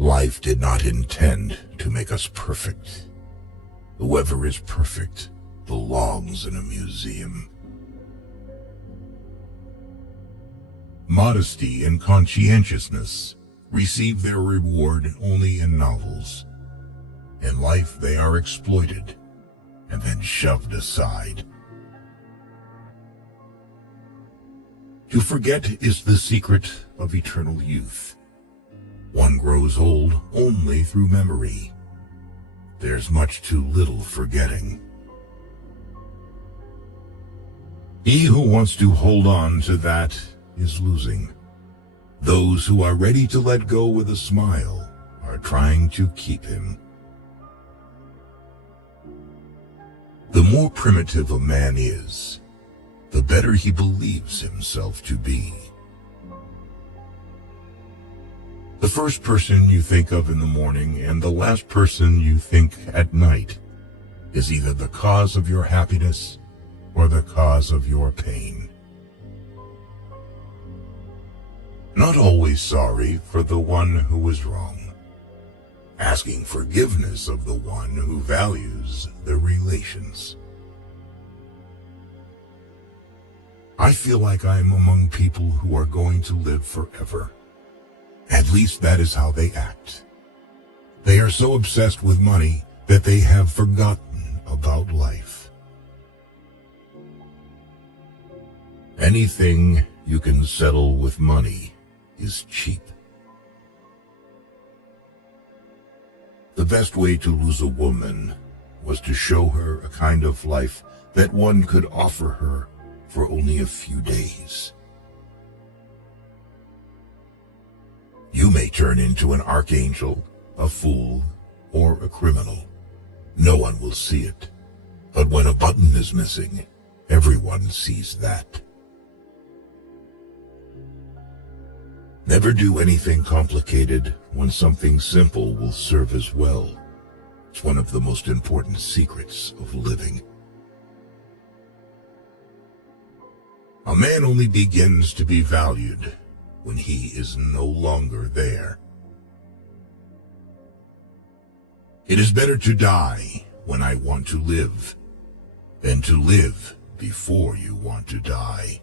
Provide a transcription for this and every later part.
Life did not intend to make us perfect. Whoever is perfect belongs in a museum. Modesty and conscientiousness receive their reward only in novels. In life they are exploited and then shoved aside. To forget is the secret of eternal youth. One grows old only through memory. There's much too little forgetting. He who wants to hold on to that is losing. Those who are ready to let go with a smile are trying to keep him. The more primitive a man is, the better he believes himself to be. The first person you think of in the morning and the last person you think at night is either the cause of your happiness or the cause of your pain. Not always sorry for the one who was wrong. Asking forgiveness of the one who values the relations. I feel like I'm among people who are going to live forever. At least that is how they act. They are so obsessed with money that they have forgotten about life. Anything you can settle with money is cheap. The best way to lose a woman was to show her a kind of life that one could offer her for only a few days. You may turn into an archangel, a fool, or a criminal. No one will see it. But when a button is missing, everyone sees that. Never do anything complicated when something simple will serve as well. It's one of the most important secrets of living. A man only begins to be valued when he is no longer there. It is better to die when I want to live than to live before you want to die.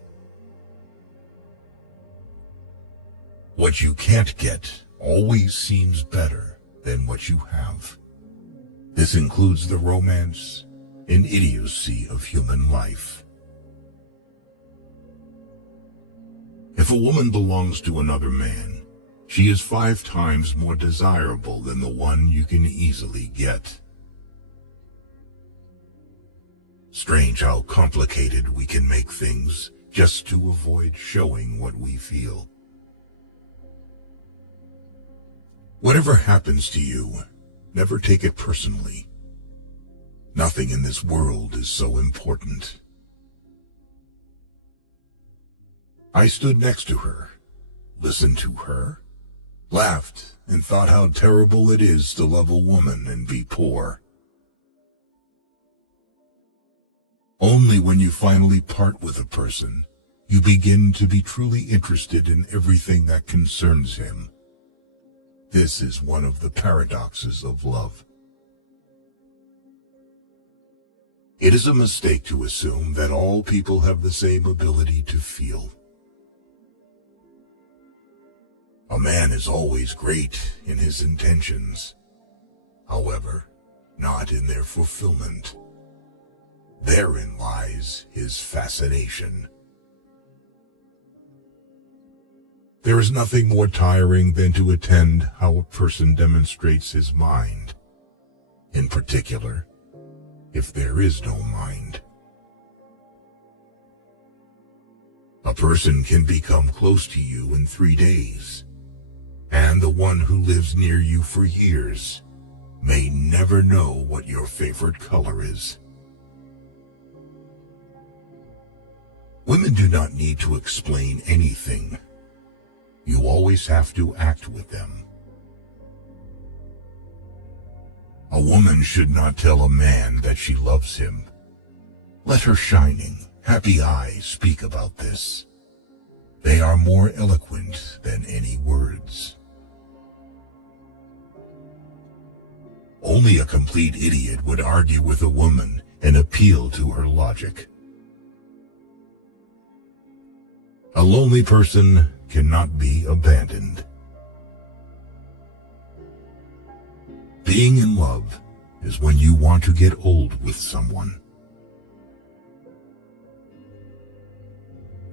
What you can't get always seems better than what you have. This includes the romance and idiocy of human life. If a woman belongs to another man, she is 5 times more desirable than the one you can easily get. Strange how complicated we can make things just to avoid showing what we feel. Whatever happens to you, never take it personally. Nothing in this world is so important. I stood next to her, listened to her, laughed, and thought how terrible it is to love a woman and be poor. Only when you finally part with a person, you begin to be truly interested in everything that concerns him. This is one of the paradoxes of love. It is a mistake to assume that all people have the same ability to feel. A man is always great in his intentions, however, not in their fulfillment. Therein lies his fascination. There is nothing more tiring than to attend how a person demonstrates his mind, in particular, if there is no mind. A person can become close to you in 3 days, and the one who lives near you for years may never know what your favorite color is. Women do not need to explain anything. You always have to act with them. A woman should not tell a man that she loves him. Let her shining, happy eyes speak about this. They are more eloquent than any words. Only a complete idiot would argue with a woman and appeal to her logic. A lonely person cannot be abandoned. Being in love is when you want to get old with someone.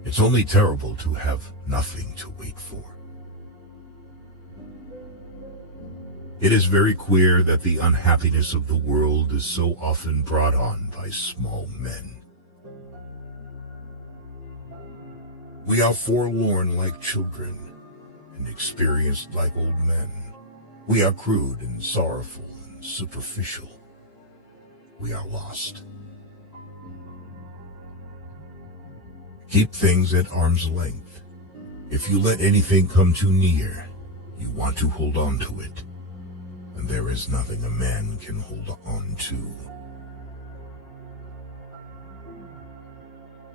It's only terrible to have nothing to wait for. It is very queer that the unhappiness of the world is so often brought on by small men. We are forlorn like children and experienced like old men. We are crude and sorrowful and superficial. We are lost. Keep things at arm's length. If you let anything come too near, you want to hold on to it. And there is nothing a man can hold on to.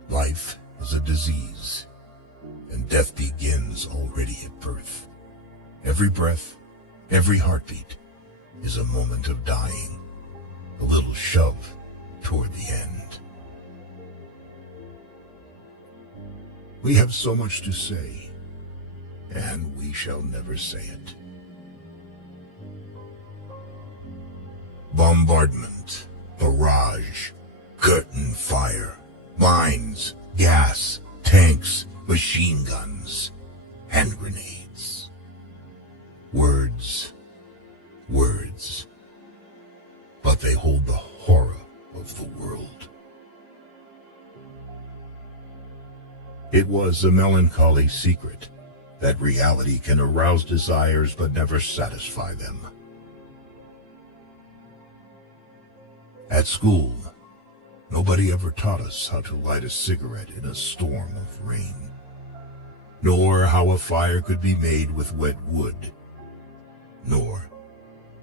Life is a disease, and death begins already at birth. Every breath, every heartbeat is a moment of dying, a little shove toward the end. We have so much to say, and we shall never say it. Bombardment, barrage, curtain fire, mines, gas, tanks, machine guns, hand grenades. Words, words, but they hold the horror of the world. It was a melancholy secret that reality can arouse desires but never satisfy them. At school, nobody ever taught us how to light a cigarette in a storm of rain, nor how a fire could be made with wet wood, nor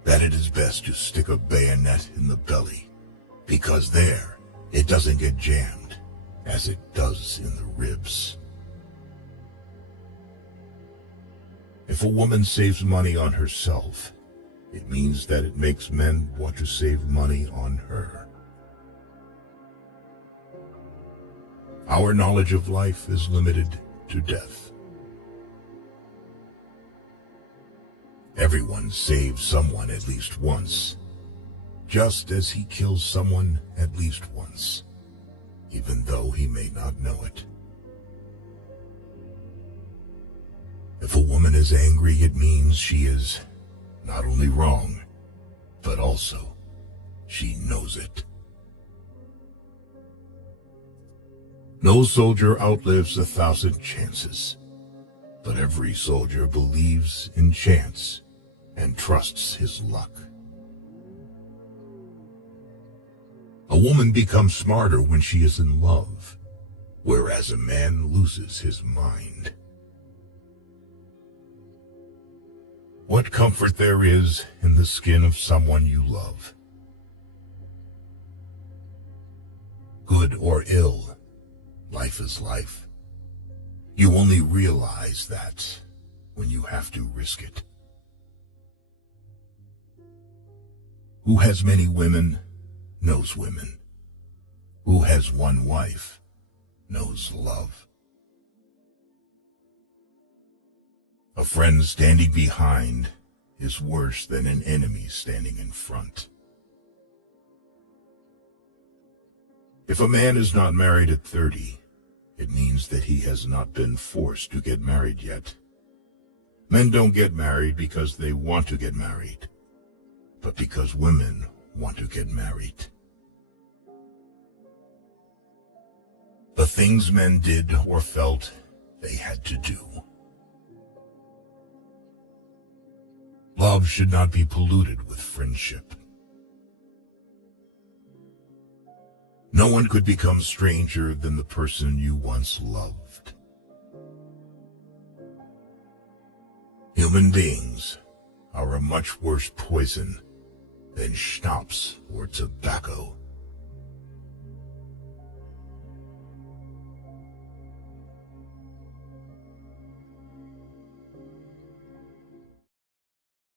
that it is best to stick a bayonet in the belly, because there it doesn't get jammed as it does in the ribs. If a woman saves money on herself, it means that it makes men want to save money on her. Our knowledge of life is limited to death. Everyone saves someone at least once, just as he kills someone at least once, even though he may not know it. If a woman is angry, it means she is not only wrong, but also she knows it. No soldier outlives 1,000 chances, but every soldier believes in chance and trusts his luck. A woman becomes smarter when she is in love, whereas a man loses his mind. What comfort there is in the skin of someone you love. Good or ill, life is life. You only realize that when you have to risk it. Who has many women knows women. Who has one wife knows love. A friend standing behind is worse than an enemy standing in front. If a man is not married at 30, it means that he has not been forced to get married yet. Men don't get married because they want to get married, but because women want to get married. The things men did or felt they had to do. Love should not be polluted with friendship. No one could become stranger than the person you once loved. Human beings are a much worse poison than schnapps or tobacco.